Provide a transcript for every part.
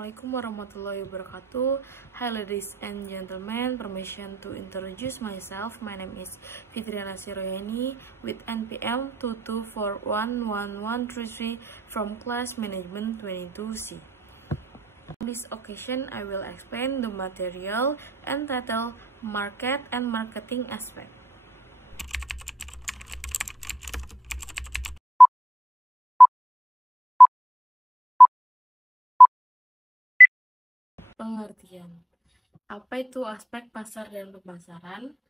Assalamualaikum warahmatullahi wabarakatuh. Hi ladies and gentlemen, permission to introduce myself. My name is Fitriana Siroyani with NPM 2241133 from class management 22C. On this occasion, I will explain the material entitled Market and Marketing Aspect. Pengertian. Apa itu aspek pasar dan pemasaran?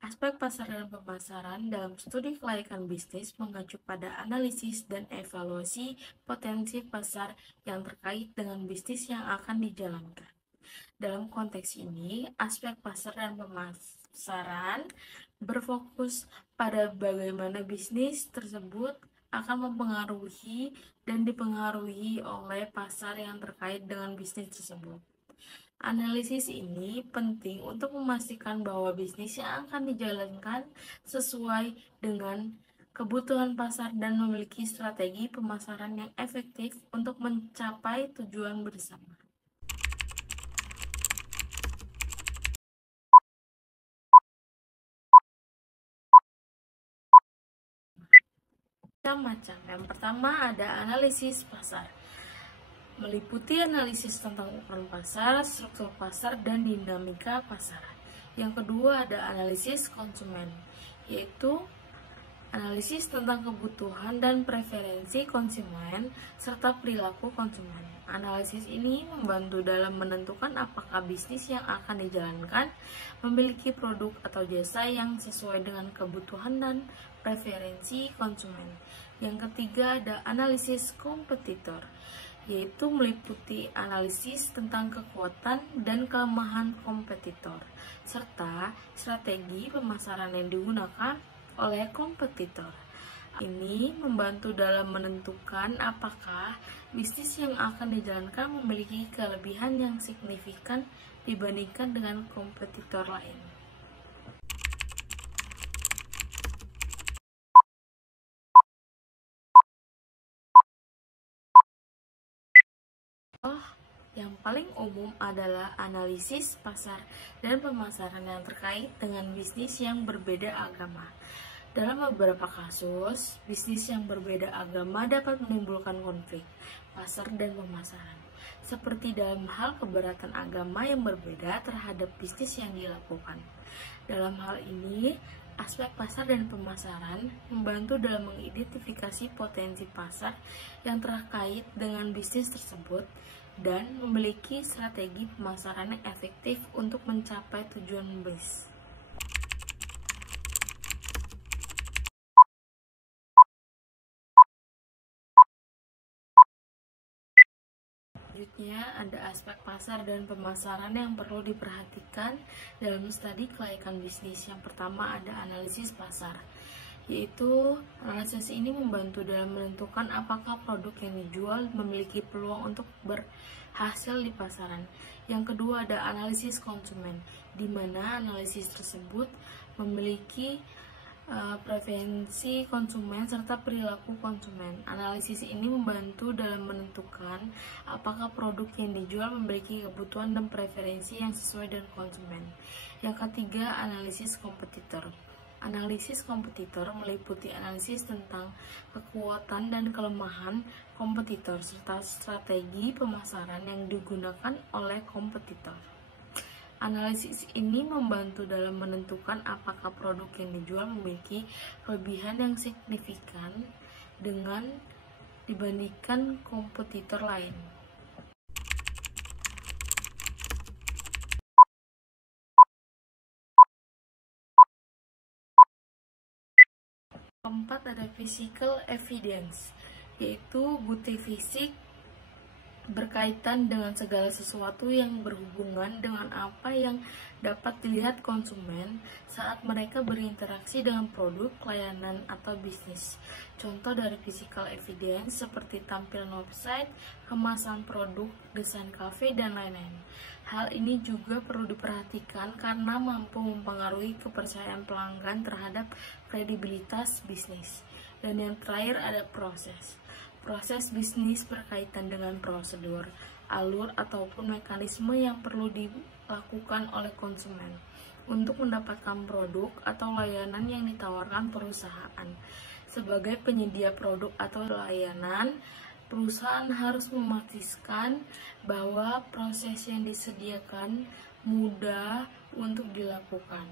Aspek pasar dan pemasaran dalam studi kelayakan bisnis mengacu pada analisis dan evaluasi potensi pasar yang terkait dengan bisnis yang akan dijalankan. Dalam konteks ini, aspek pasar dan pemasaran berfokus pada bagaimana bisnis tersebut akan mempengaruhi dan dipengaruhi oleh pasar yang terkait dengan bisnis tersebut. Analisis ini penting untuk memastikan bahwa bisnis yang akan dijalankan sesuai dengan kebutuhan pasar dan memiliki strategi pemasaran yang efektif untuk mencapai tujuan bersama. Macam-macam. Yang pertama ada analisis pasar. Meliputi analisis tentang ukuran pasar, struktur pasar, dan dinamika pasar. Yang kedua ada analisis konsumen, yaitu analisis tentang kebutuhan dan preferensi konsumen serta perilaku konsumen. Analisis ini membantu dalam menentukan apakah bisnis yang akan dijalankan memiliki produk atau jasa yang sesuai dengan kebutuhan dan preferensi konsumen. Yang ketiga ada analisis kompetitor, yaitu meliputi analisis tentang kekuatan dan kelemahan kompetitor, serta strategi pemasaran yang digunakan oleh kompetitor. Ini membantu dalam menentukan apakah bisnis yang akan dijalankan memiliki kelebihan yang signifikan dibandingkan dengan kompetitor lain. Yang paling umum adalah analisis pasar dan pemasaran yang terkait dengan bisnis yang berbeda agama. Dalam beberapa kasus, bisnis yang berbeda agama dapat menimbulkan konflik pasar dan pemasaran, seperti dalam hal keberatan agama yang berbeda terhadap bisnis yang dilakukan. Dalam hal ini, aspek pasar dan pemasaran membantu dalam mengidentifikasi potensi pasar yang terkait dengan bisnis tersebut dan memiliki strategi pemasaran yang efektif untuk mencapai tujuan bisnis. Selanjutnya ada aspek pasar dan pemasaran yang perlu diperhatikan dalam studi kelayakan bisnis. Yang pertama ada analisis pasar, yaitu analisis ini membantu dalam menentukan apakah produk yang dijual memiliki peluang untuk berhasil di pasaran. Yang kedua ada analisis konsumen, di mana analisis tersebut memiliki preferensi konsumen serta perilaku konsumen. Analisis ini membantu dalam menentukan apakah produk yang dijual memiliki kebutuhan dan preferensi yang sesuai dengan konsumen. Yang ketiga, analisis kompetitor. Analisis kompetitor meliputi analisis tentang kekuatan dan kelemahan kompetitor serta strategi pemasaran yang digunakan oleh kompetitor. Analisis ini membantu dalam menentukan apakah produk yang dijual memiliki kelebihan yang signifikan dengan dibandingkan kompetitor lain. Keempat ada physical evidence, yaitu bukti fisik berkaitan dengan segala sesuatu yang berhubungan dengan apa yang dapat dilihat konsumen saat mereka berinteraksi dengan produk, layanan, atau bisnis. Contoh dari physical evidence seperti tampilan website, kemasan produk, desain kafe, dan lain-lain. Hal ini juga perlu diperhatikan karena mampu mempengaruhi kepercayaan pelanggan terhadap kredibilitas bisnis. Dan yang terakhir ada proses. Proses bisnis berkaitan dengan prosedur alur ataupun mekanisme yang perlu dilakukan oleh konsumen untuk mendapatkan produk atau layanan yang ditawarkan perusahaan. Sebagai penyedia produk atau layanan, perusahaan harus memastikan bahwa proses yang disediakan mudah untuk dilakukan.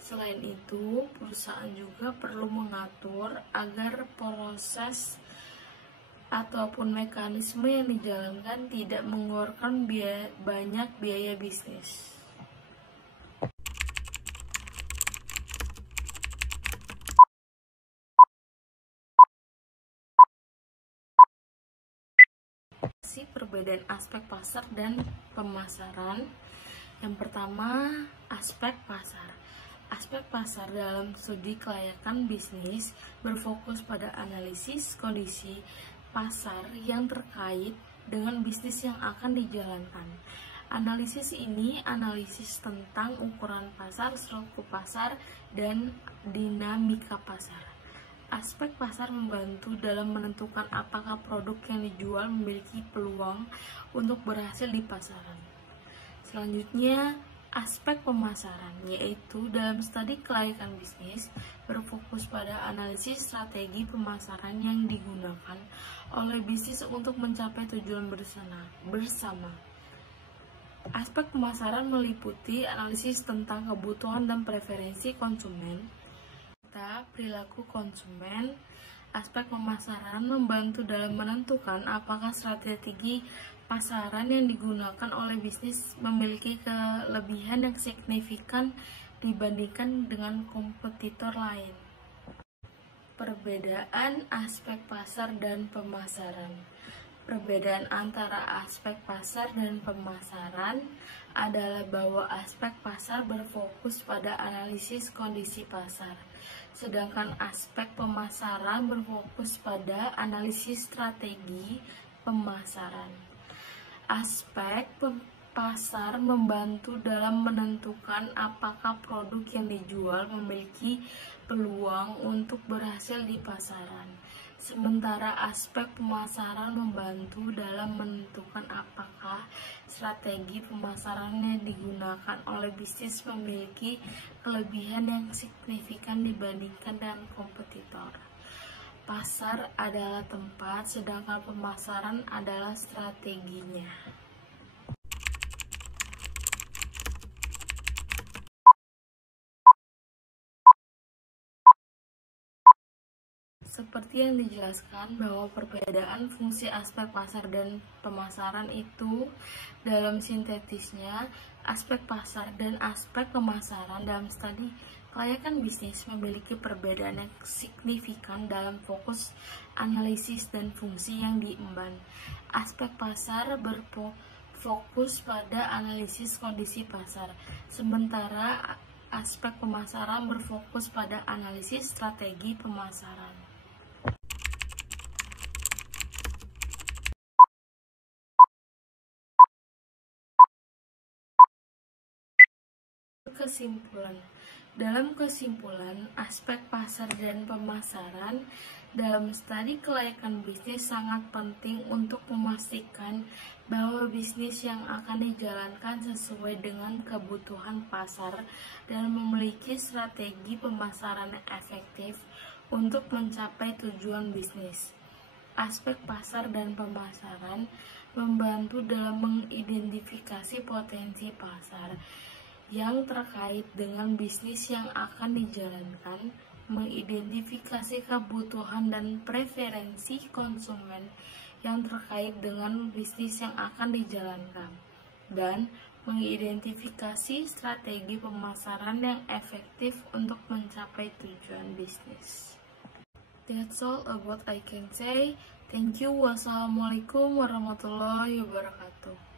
Selain itu, perusahaan juga perlu mengatur agar proses ataupun mekanisme yang dijalankan tidak mengeluarkan banyak biaya bisnis. Perbedaan aspek pasar dan pemasaran. Yang pertama, aspek pasar. Aspek pasar dalam studi kelayakan bisnis berfokus pada analisis kondisi pasar yang terkait dengan bisnis yang akan dijalankan. Analisis ini analisis tentang ukuran pasar, struktur pasar, dan dinamika pasar. Aspek pasar membantu dalam menentukan apakah produk yang dijual memiliki peluang untuk berhasil di pasaran. Selanjutnya, aspek pemasaran, yaitu dalam studi kelayakan bisnis berfokus pada analisis strategi pemasaran yang digunakan oleh bisnis untuk mencapai tujuan bersama. Aspek pemasaran meliputi analisis tentang kebutuhan dan preferensi konsumen, perilaku konsumen. Aspek pemasaran membantu dalam menentukan apakah strategi pasaran yang digunakan oleh bisnis memiliki kelebihan yang signifikan dibandingkan dengan kompetitor lain. Perbedaan aspek pasar dan pemasaran. Perbedaan antara aspek pasar dan pemasaran adalah bahwa aspek pasar berfokus pada analisis kondisi pasar, sedangkan aspek pemasaran berfokus pada analisis strategi pemasaran. Aspek pasar membantu dalam menentukan apakah produk yang dijual memiliki peluang untuk berhasil di pasaran. Sementara aspek pemasaran membantu dalam menentukan apakah strategi pemasaran yang digunakan oleh bisnis memiliki kelebihan yang signifikan dibandingkan dengan kompetitor. Pasar adalah tempat, sedangkan pemasaran adalah strateginya. Seperti yang dijelaskan bahwa perbedaan fungsi aspek pasar dan pemasaran itu dalam sintetisnya, aspek pasar dan aspek pemasaran dalam studi kelayakan bisnis memiliki perbedaan yang signifikan dalam fokus analisis dan fungsi yang diemban. Aspek pasar berfokus pada analisis kondisi pasar, sementara aspek pemasaran berfokus pada analisis strategi pemasaran. Kesimpulan. Dalam kesimpulan, aspek pasar dan pemasaran dalam studi kelayakan bisnis sangat penting untuk memastikan bahwa bisnis yang akan dijalankan sesuai dengan kebutuhan pasar dan memiliki strategi pemasaran yang efektif untuk mencapai tujuan bisnis. Aspek pasar dan pemasaran membantu dalam mengidentifikasi potensi pasar yang terkait dengan bisnis yang akan dijalankan, mengidentifikasi kebutuhan dan preferensi konsumen yang terkait dengan bisnis yang akan dijalankan, dan mengidentifikasi strategi pemasaran yang efektif untuk mencapai tujuan bisnis. That's all about I can say. Thank you. Wassalamualaikum warahmatullahi wabarakatuh.